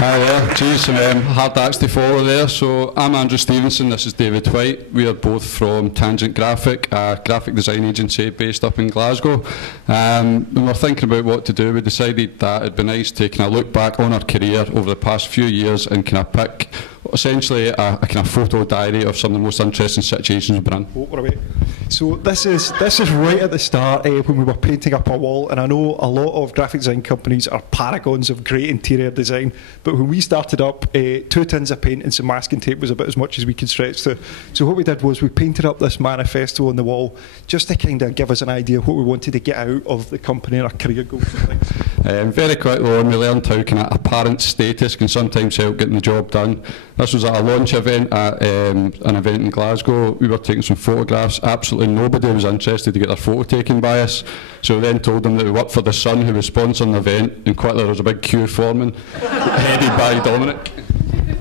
Hi there, geez, hard acts to follow there. So I'm Andrew Stevenson, this is David White. We are both from Tangent Graphic, a graphic design agency based up in Glasgow. When we were thinking about what to do, we decided that it'd be nice to kind of look back on our career over the past few years and kind of pick essentially a kind of photo diary of some of the most interesting situations we've been in. So this is right at the start when we were painting up a wall, and I know a lot of graphic design companies are paragons of great interior design, but when we started up, 2 tins of paint and some masking tape was about as much as we could stretch to. So what we did was we painted up this manifesto on the wall just to kind of give us an idea of what we wanted to get out of the company and our career goals and things. Very quickly on, we learned how kind of apparent status can sometimes help getting the job done. This was at a launch event at an event in Glasgow. We were taking some photographs. Absolutely nobody was interested to get their photo taken by us. So we then told them that we worked for The Sun, who was sponsoring the event, and quickly there was a big queue forming, headed by Dominic.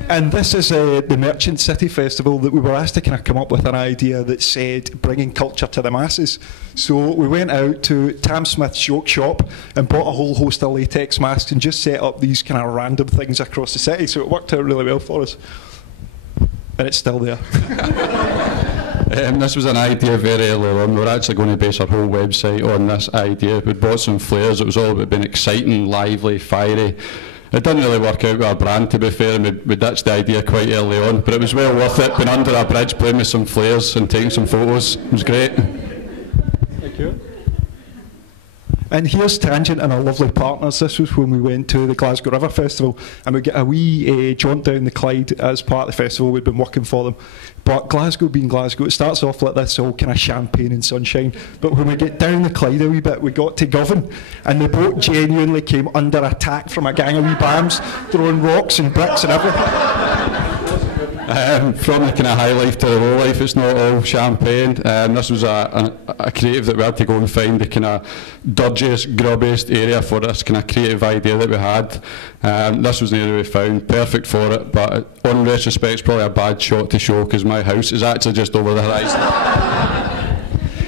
And this is the Merchant City Festival that we were asked to kind of come up with an idea that said bringing culture to the masses. So we went out to Tam Smith's joke shop and bought a whole host of latex masks and just set up these kind of random things across the city. So it worked out really well for us. And it's still there. This was an idea very early on. We were actually going to base our whole website on this idea. We'd bought some flares. It was all about being exciting, lively, fiery. It didn't really work out with our brand, to be fair, and we ditched the idea quite early on, but it was well worth it, being under a bridge, playing with some flares and taking some photos. It was great. Thank you. And here's Tangent and our lovely partners. This was when we went to the Glasgow River Festival, and we get a wee jaunt down the Clyde as part of the festival. We'd been working for them. But Glasgow being Glasgow, it starts off like this, all kind of champagne and sunshine. But when we get down the Clyde a wee bit, we got to Govan, and the boat genuinely came under attack from a gang of wee bams, throwing rocks and bricks and everything. From the kind of high life to the low life, it's not all champagne. This was a creative that we had to go and find the kind of dirtiest, grubbiest area for this kind of creative idea that we had. This was the area we found, perfect for it, but on retrospect it's probably a bad shot to show because my house is actually just over the horizon.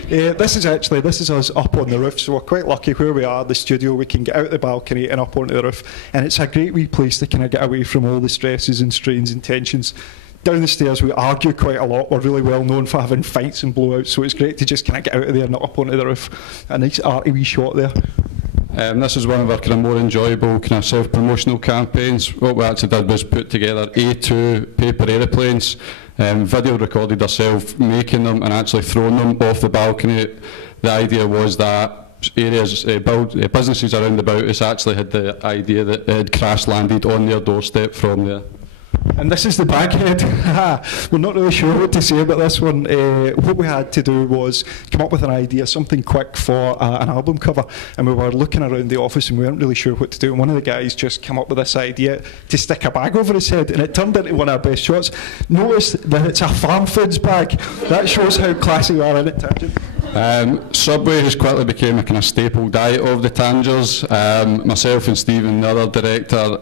This is us up on the roof, so we're quite lucky where we are, the studio. We can get out the balcony and up onto the roof, and it's a great wee place to kind of get away from all the stresses and strains and tensions. Down the stairs we argue quite a lot. We're really well known for having fights and blowouts, so it's great to just kind of get out of there and up onto the roof. A nice arty wee shot there. This is one of our kind of more enjoyable kind of self-promotional campaigns. What we actually did was put together A2 paper aeroplanes, video recorded ourselves making them and actually throwing them off the balcony. The idea was that areas, businesses around about us actually had the idea that it had crash landed on their doorstep from there. And this is the baghead. We're not really sure what to say about this one. What we had to do was come up with an idea, something quick for an album cover, and we were looking around the office and we weren't really sure what to do, and one of the guys just came up with this idea to stick a bag over his head, and it turned into one of our best shots. Notice that it's a farm foods bag. That shows how classy we are in it, Tangent. Subway has quickly become a kind of staple diet of the Tangers. Myself and Stephen, the other director,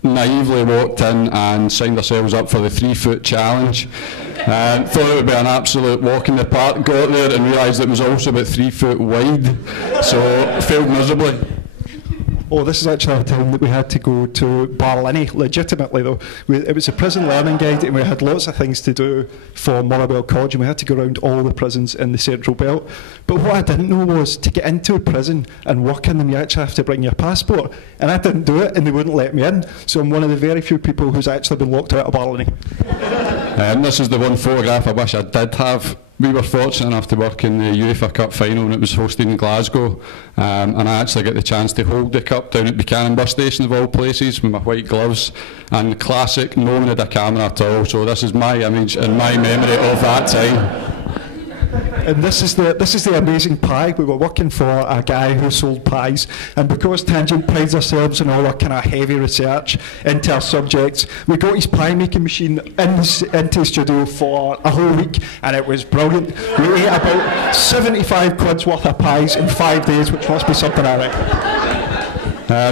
naively walked in and signed ourselves up for the 3-foot challenge. Thought it would be an absolute walk in the park, got there and realised it was also about 3 foot wide, so failed miserably. Oh, this is actually a time that we had to go to Barlinnie, legitimately though. It was a prison learning guide and we had lots of things to do for Motherwell College and we had to go around all the prisons in the Central Belt. But what I didn't know was to get into a prison and work in them, you actually have to bring your passport. And I didn't do it and they wouldn't let me in. So I'm one of the very few people who's actually been locked out of Barlinnie. This is the one photograph I wish I did have. We were fortunate enough to work in the UEFA Cup final when it was hosted in Glasgow, and I actually get the chance to hold the cup down at Buchanan bus station of all places with my white gloves, and the classic, no one had a camera at all, so this is my image and my memory of that time. And this is the amazing pie. We were working for a guy who sold pies, and because Tangent prides ourselves on all our kind of heavy research into our subjects, we got his pie making machine into the studio for a whole week, and it was brilliant. We ate about 75 quid's worth of pies in 5 days, which must be something I reckon.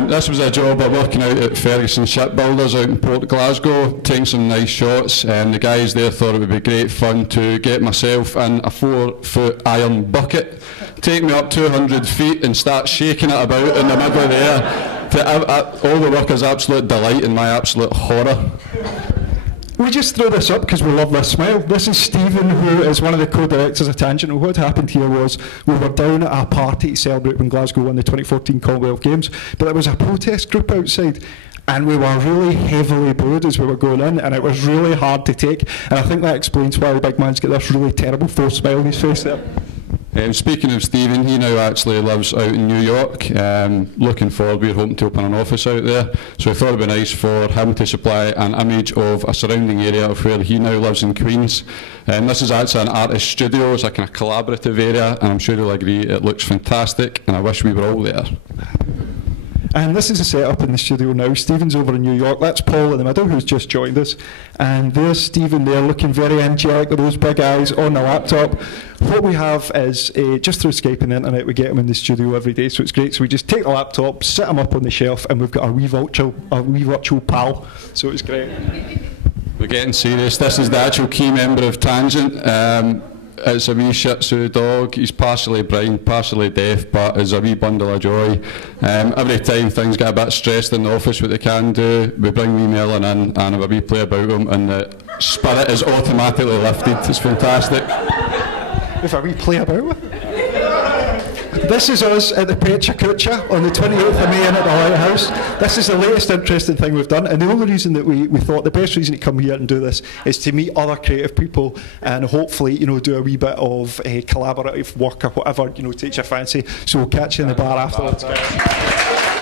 This was a job of working out at Ferguson Shipbuilders out in Port Glasgow, taking some nice shots, and the guys there thought it would be great fun to get myself in a 4-foot iron bucket, take me up 200 feet and start shaking it about in the middle of the air. All the work is absolute delight and my absolute horror. We just throw this up because we love this smile. This is Stephen, who is one of the co-directors of Tangent. And what happened here was we were down at a party to celebrate when Glasgow won the 2014 Commonwealth Games, but there was a protest group outside. And we were really heavily booed as we were going in, and it was really hard to take. And I think that explains why the big man's got this really terrible forced smile on his face there. Speaking of Stephen, he now actually lives out in New York. Looking forward, we're hoping to open an office out there. So I thought it would be nice for him to supply an image of a surrounding area of where he now lives in Queens. This is actually an artist studio, it's a kind of collaborative area, and I'm sure you'll agree it looks fantastic, and I wish we were all there. And this is a setup in the studio now. Stephen's over in New York. That's Paul in the middle, who's just joined us. And there's Stephen there, looking very angelic with those big eyes on the laptop. What we have is, just through Skype and the internet, we get him in the studio every day, so it's great. So we just take the laptop, sit him up on the shelf, and we've got a wee virtual pal. So it's great. We're getting serious. This is the actual key member of Tangent. It's a wee Shih Tzu dog. He's partially blind, partially deaf, but is a wee bundle of joy. Every time things get a bit stressed in the office, what they can do, we bring wee Merlin in and have a wee play about him, and the spirit is automatically lifted. It's fantastic. If a wee play about him? This is us at the Pecha Kucha on the 28th of May in at the Lighthouse. This is the latest interesting thing we've done, and the only reason that we thought the best reason to come here and do this is to meet other creative people and hopefully, do a wee bit of collaborative work or whatever, takes your fancy. So we'll catch you in the bar afterwards.